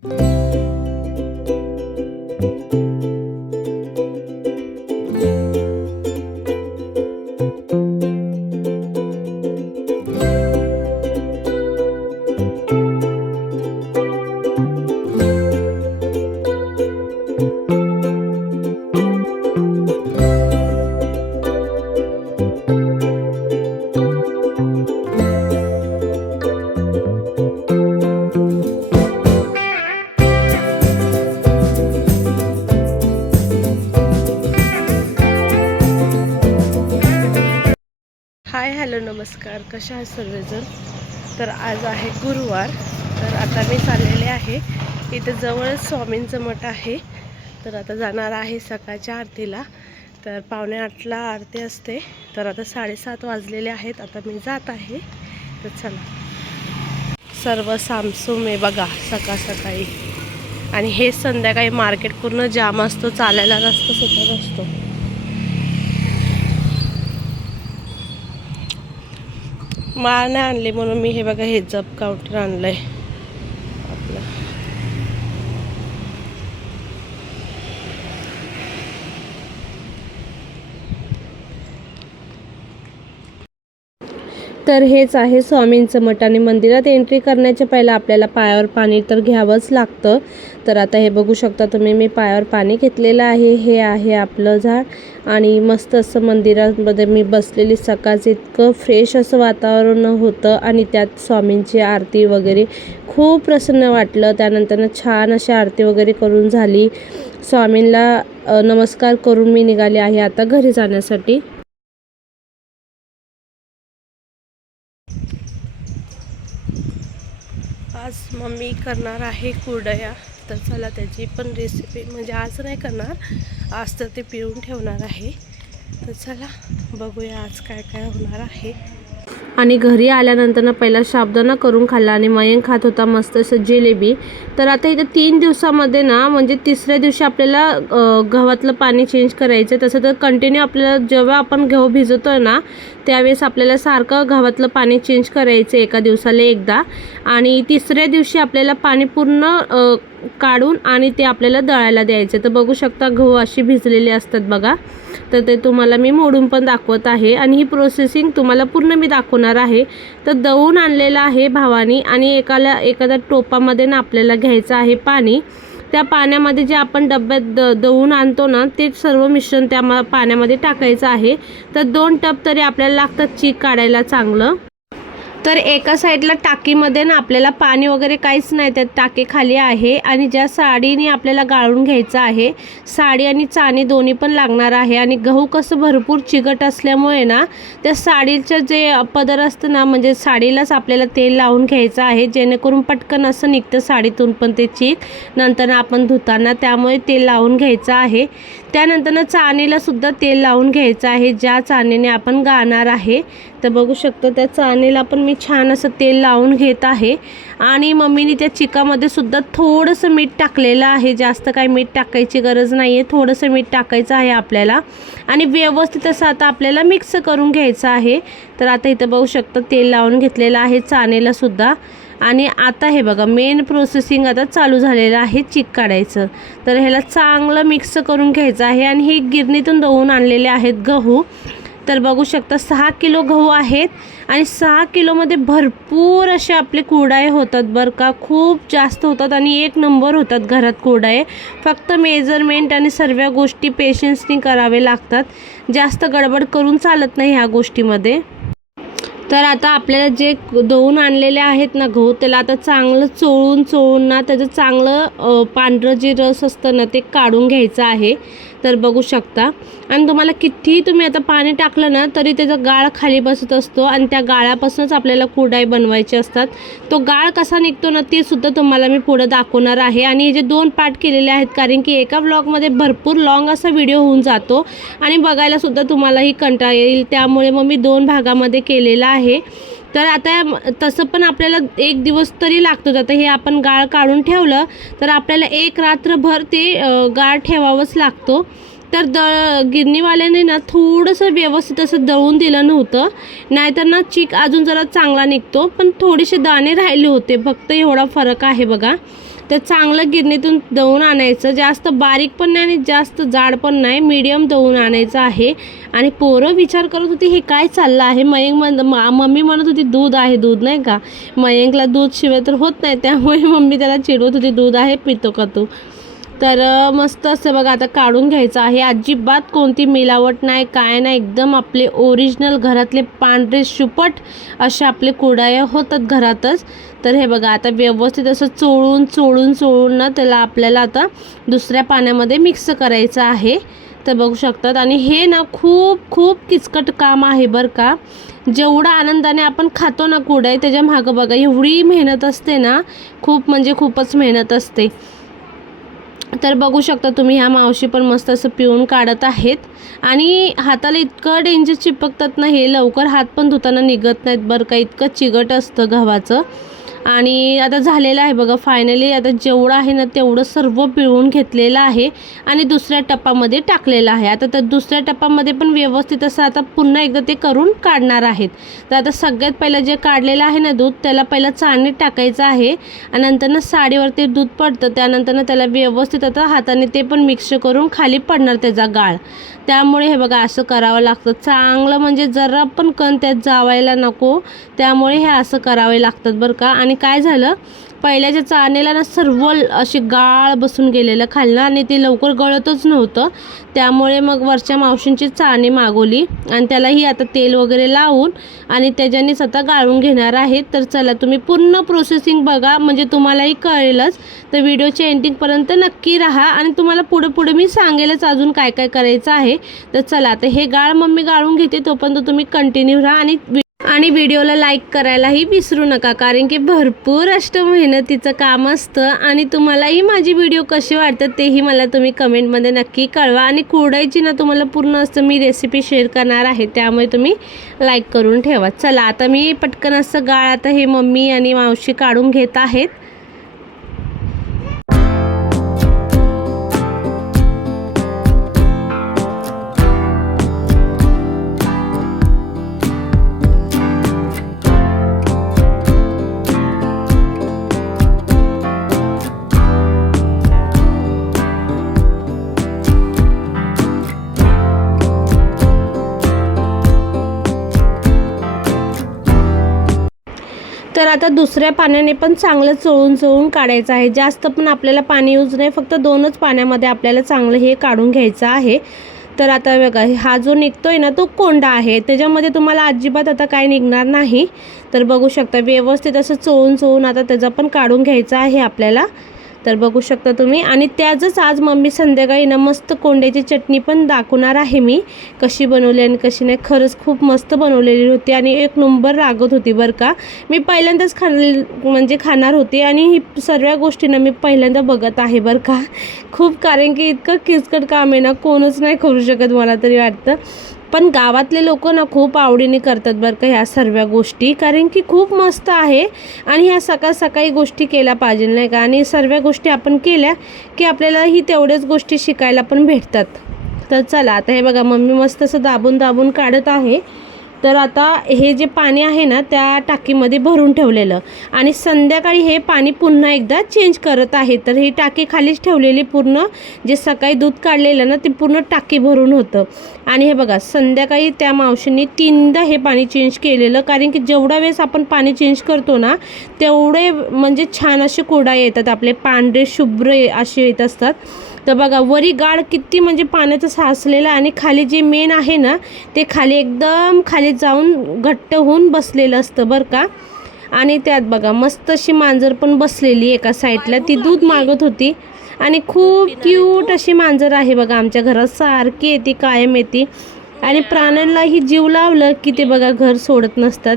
Hi hello नमस्कार, कशा आहात सर्वजण. तर आज आहे गुरुवार. तर आता मी चाललेले आहे, इथे जवळच स्वामींचं मठ आहे. तर आता जाणार आहे सकाळच्या आरतीला. तर 7:45ला आरती असते. तर आता 7:30 वाजलेले आहेत. आता मी जात आहे. तर चला, सर्व सामसूम आहे बघा सकाळ सकाळी. आणि हे संध्याकाळी मार्केट पूर्ण जाम असतो, चालायला रस्ता सुद्धा नसतो. माळ नाही आणली म्हणून मी हे बघा हे जप काउंटर आणलंय आपलं. तर हेच आहे स्वामींचं मठ. आणि मंदिरात एंट्री करण्याच्या पहिला आपल्याला पायावर पाणी तर घ्यावंच लागतं. तर आता हे बघू शकता तुम्ही, मी पायावर पाणी घेतलेलं आहे. हे आहे आपलं झाड. आणि मस्त असं मंदिरामध्ये मी बसलेली, सकाळचं इतकं फ्रेश असं वातावरण होतं. आणि त्यात स्वामींची आरती वगैरे खूप प्रसन्न वाटलं. त्यानंतर छान अशी आरती वगैरे करून झाली. स्वामींना नमस्कार करून मी निघाले आहे आता घरी जाण्यासाठी. आज मम्मी करणार आहे कुरडया. तर चला त्याची पण रेसिपी, म्हणजे आज नाही करणार, आज तर ते पिळून ठेवणार आहे. तर चला बघूया आज काय काय होणार आहे. आणि घरी आल्यानंतर पहिला साबुदाणा करून खाल्ला आणि मयंक खात होता मस्त असं जिलेबी. तर आता इथं 3 दिवसामध्ये ना, म्हणजे तिसऱ्या दिवशी आपल्याला गव्हातलं पाणी चेंज करायचं. तसं तर कंटिन्यू आपल्याला जेव्हा आपण गहू भिजवतोय ना, त्यावेळेस आपल्याला सारखं गव्हातलं पाणी चेंज करायचं एका दिवसाला एकदा. आणि तिसऱ्या दिवशी आपल्याला पाणी पूर्ण काढून आणि ते आपल्याला दळायला द्यायचं. तर बघू शकता गहू अशी भिजलेले असतात बघा. तर ते तुम्हाला मी मोडून पण दाखवत आहे. आणि ही प्रोसेसिंग तुम्हाला पूर्ण मी दाखवणार आहे. तर दळून आणलेलं आहे भावानी. आणि एखाद्या टोपामध्ये ना आपल्याला घ्यायचं आहे पाणी. त्या पाण्यामध्ये जे आपण डब्यात दळून आणतो ना, ते सर्व मिश्रण त्या पाण्यामध्ये टाकायचं आहे. तर 2 टप तरी आपल्याला लागतात चीक काढायला चांगलं. तर एका साईडला टाकीमध्ये ना आपल्याला पाणी वगैरे काहीच नाही, त्यात टाकी खाली आहे. आणि ज्या साडीने आपल्याला गाळून घ्यायचं आहे, साडी आणि चाणी दोन्ही पण लागणार आहे. आणि गहू कसं भरपूर चिकट असल्यामुळे ना, त्या साडीचं जे पदर असतं ना, म्हणजे साडीलाच आपल्याला तेल लावून घ्यायचं आहे, जेणेकरून पटकन असं निघतं साडीतून पण ते चीक नंतर आपण धुताना. त्यामुळे तेल लावून घ्यायचं आहे. त्यानंतर चाणीला सुद्धा तेल लावून घ्यायचं आहे, ज्या चाणीने आपण गाळणार आहे. तर बघू शकतो त्या चाणीला पण मी छान असं तेल लावून घेत आहे. आणि मम्मीने त्या चिकामध्ये सुद्धा थोडंसं मीठ टाकलेलं आहे. जास्त काही मीठ टाकायची गरज नाही आहे, थोडंसं मीठ टाकायचं आहे आपल्याला. आणि व्यवस्थित असं आता आपल्याला मिक्स करून घ्यायचं आहे. तर आता इथं बघू शकता तेल लावून घेतलेलं आहे चाणीला सुद्धा. आणि आता हे बघा मेन प्रोसेसिंग आता चालू झालेलं आहे चीक काढायचं. तर ह्याला चांगलं मिक्स करून घ्यायचं आहे. आणि हे गिरणीतून दळून आणलेले आहेत गहू. तर बघू शकता 6 किलो गहू आहेत. आणि 6 किलोमध्ये भरपूर असे आपले कुरडये होतात बरं का, खूप जास्त होतात. आणि 1 नंबर होतात घरात कुरडये. फक्त मेजरमेंट आणि सर्व गोष्टी पेशन्सनी करावे लागतात. जास्त गडबड करून चालत नाही ह्या गोष्टीमध्ये. तर आता आपल्याला जे दळून आणलेले आहेत ना गहू, त्याला आता चांगलं चोळून ना त्याचं चांगलं पांढरं जे रस असतं ना ते काढून घ्यायचं आहे. तर बघू शकता. आणि तुम्हाला कितीही तुम्ही आता पाणी टाकलं ना तरी त्याचा गाळ खाली बसत असतो. आणि त्या गाळापासूनच आपल्याला कुरडई बनवायचे असतात. तो गाळ कसा निघतो ना ते सुद्धा तुम्हाला मी पुढे दाखवणार आहे. आणि हे जे 2 पार्ट केलेले आहेत, कारण की एका ब्लॉगमध्ये भरपूर लॉंग असा व्हिडिओ होऊन जातो आणि बघायला सुद्धा तुम्हालाही कंटाळा येईल. त्यामुळे मग मी 2 भागामध्ये केलेला आहे. तर आता तसं पण आपल्याला 1 दिवस तरी लागतो. आता हे आपण गाळ काढून ठेवलं तर आपल्याला 1 रात्रभर ते गाळ ठेवावंच लागतो. तर गिरणीवाल्याने ना थोडंसं व्यवस्थित असं दळून दिलं नव्हतं, नाहीतर ना चीक अजून जरा चांगला निघतो. पण थोडेसे दाणे राहिले होते, फक्त एवढा फरक आहे बघा. तर चांगलं गिरणीतून दळून आणायचं, जास्त बारीक पण नाही आणि जास्त जाड पण नाही, मीडियम दळून आणायचं आहे. आणि पोरं विचार करत होती हे काय चाललं आहे. मम्मी म्हणत होती दूध आहे, दूध नाही का. मयंकला दूध शिवाय तर होत नाही, त्यामुळे मम्मी त्याला चिडवत होती दूध आहे पितो का तू. तर मस्त असं बघा आता काढून घ्यायचं आहे. अजिबात कोणती मिलावट नाही, काय नाही, एकदम आपले ओरिजिनल घरातले पांढरे शुपट असे आपले कुरडया होतात घरातच. तर हे बघा आता व्यवस्थित असं चोळून ना त्याला आपल्याला आता दुसऱ्या पाण्यामध्ये मिक्स करायचं आहे. तर बघू शकतात. आणि हे ना खूप खूप किचकट काम आहे बरं का. जेवढा आनंदाने आपण खातो ना कुरडया, त्याच्या मागं बघा एवढी मेहनत असते ना, खूप म्हणजे खूपच मेहनत असते. तर बघू शकता तुम्ही, ह्या मावशी पण मस्त असं पिळून काढत आहेत. आणि हाताला इतकं डेंजर चिपकतात ना हे, लवकर हात पण धुताना निघत नाहीत बरं का, इतकं चिकट असतं गव्हाचं. आणि आता झालेलं आहे बघा फायनली. आता जेवढं आहे ना तेवढं सर्व पिळून घेतलेलं आहे आणि दुसऱ्या टप्प्यामध्ये टाकलेलं आहे. आता तर दुसऱ्या टप्प्यामध्ये पण व्यवस्थित असं आता पुन्हा एकदा ते करून काढणार आहेत. तर आता सगळ्यात पहिलं जे काढलेलं आहे ना दूध, त्याला पहिलं चाळणीत टाकायचं आहे आणि नंतर साडीवरती दूध पडतं, त्यानंतर त्याला व्यवस्थित आता हाताने ते पण मिक्स करून खाली पडणार त्याचा गाळ. त्यामुळे हे बघा असं करावं लागतं चांगलं, म्हणजे जरा पण कण त्यात जावायला नको, त्यामुळे हे असं करावे लागतात बरं का. आणि काय झालं, पहिल्याच्या चाळणीला ना सर्व अशी गाळ बसून गेलेलं खालनं आणि ते लवकर गळतच नव्हतं. त्यामुळे मग वरच्या मावशींची चाळणी मागवली आणि त्यालाही आता तेल वगैरे लावून आणि त्याच्यानेच आता गाळून घेणार आहेत. तर चला तुम्ही पूर्ण प्रोसेसिंग बघा, म्हणजे तुम्हालाही कळेलच. तर व्हिडिओच्या एंडिंगपर्यंत नक्की राहा आणि तुम्हाला पुढे मी सांगेलच अजून काय काय करायचं आहे. तर चला आता हे गाळ मम्मी गाळून घेते, तोपर्यंत तुम्ही कंटिन्यू राहा आणि व्हिडिओला लाईक करायलाही विसरू नका, कारण की भरपूर मेहनतीचं काम असतं. आणि तुम्हालाही माझी व्हिडिओ कशी वाटतात तेही मला तुम्ही कमेंटमध्ये नक्की कळवा. आणि कुरडईची ना तुम्हाला पूर्ण असं मी रेसिपी शेअर करणार आहे, त्यामुळे तुम्ही लाईक करून ठेवा. चला आता मी पटकन असं गाळ आता हे मम्मी आणि मावशी काढून घेत आहेत. तर आता दुसऱ्या पाण्याने पण चांगलं चोळून काढायचं आहे. जास्त पण आपल्याला पाणी यूज नाही, फक्त 2च पाण्यामध्ये आपल्याला चांगलं हे काढून घ्यायचं आहे. तर आता बघा हा जो निघतोय ना तो कोंडा आहे, त्याच्यामध्ये तुम्हाला अजिबात आता काय निघणार नाही. तर बघू शकता व्यवस्थित असं चोळून आता त्याचा पण काढून घ्यायचा आहे आपल्याला. तर बघू शकता तुम्ही. आणि त्याचंच आज मम्मी संध्याकाळी ना मस्त कोंड्याची चटणी पण दाखवणार आहे मी, कशी बनवली आणि कशी नाही. खरंच खूप मस्त बनवलेली होती आणि एक नंबर लागत होती बरं का. मी पहिल्यांदाच खाणार होते आणि ही सर्व गोष्टी ना मी पहिल्यांदा बघत आहे बरं का. खूप, कारण की इतकं किचकट काम आहे ना कोणच नाही करू शकत मला तरी वाटतं. पण गावातले लोक ना खूप आवडीने करतात बरं का ह्या सर्व गोष्टी, कारण की खूप मस्त आहे. आणि ह्या सकाळी गोष्टी केल्या पाहिजे नाही का. आणि सर्व गोष्टी आपण केल्या की आपल्याला ही तेवढ्याच गोष्टी शिकायला पण भेटतात. तर चला आता हे बघा मम्मी मस्त असं दाबून काढत आहे. तर आता हे जे पाणी आहे ना त्या टाकीमध्ये भरून ठेवलेलं आणि संध्याकाळी हे पाणी पुन्हा एकदा चेंज करत आहे. तर ही टाकी खालीच ठेवलेली, पूर्ण जे सकाळी दूध काढलेलं ना ते पूर्ण टाकी भरून होतं. आणि हे बघा संध्याकाळी त्या मावशींनी 3दा हे पाणी चेंज केलेलं, कारण की जेवढा वेळेस आपण पाणी चेंज करतो ना तेवढे म्हणजे छान असे कुरडया येतात, आपले पांढरे शुभ्र असे येत असतात. तर बघा वरी गाळ किती म्हणजे पाण्याचं साचलेलं आणि खाली जे मेन आहे ना ते खाली एकदम खाली जाऊन घट्ट होऊन बसलेलं असतं बरं का. आणि त्यात बघा मस्त अशी मांजर पण बसलेली एका साईडला, ती दूध मागत होती. आणि खूप क्यूट अशी मांजर आहे बघा, आमच्या घरात सारखी येते, कायम येते. आणि प्राण्यांनाही जीव लावलं की ते बघा घर सोडत नसतात.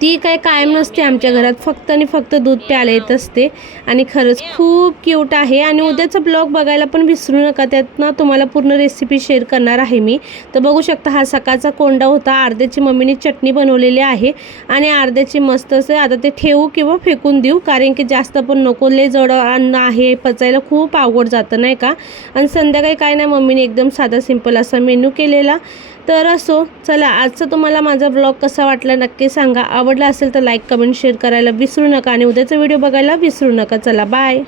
ती काय कायम नसते आमच्या घरात, फक्त आणि फक्त दूध प्यायला येत असते. आणि खरंच खूप क्यूट आहे. आणि उद्याचा ब्लॉग बघायला पण विसरू नका, त्यातनं तुम्हाला पूर्ण रेसिपी शेअर करणार आहे मी. तर बघू शकता हा सकाळचा कोंडा होता, अर्ध्याची मम्मीने चटणी बनवलेली आहे आणि अर्ध्याची मस्त असं आता ते ठेवू किंवा फेकून देऊ, कारण की जास्त पण नको, लय जड अन्न आहे, पचायला खूप अवघड जातं नाही का. आणि संध्याकाळी काय नाही मम्मीने एकदम साधा सिंपल असा मेनू केलेला. तर असो, चला आजचा तुम्हाला माझा ब्लॉग कसा वाटला नक्की सांगा. आवडला असेल तर लाईक कमेंट शेअर करायला विसरू नका आणि उद्याचा व्हिडिओ बघायला विसरू नका. चला बाय.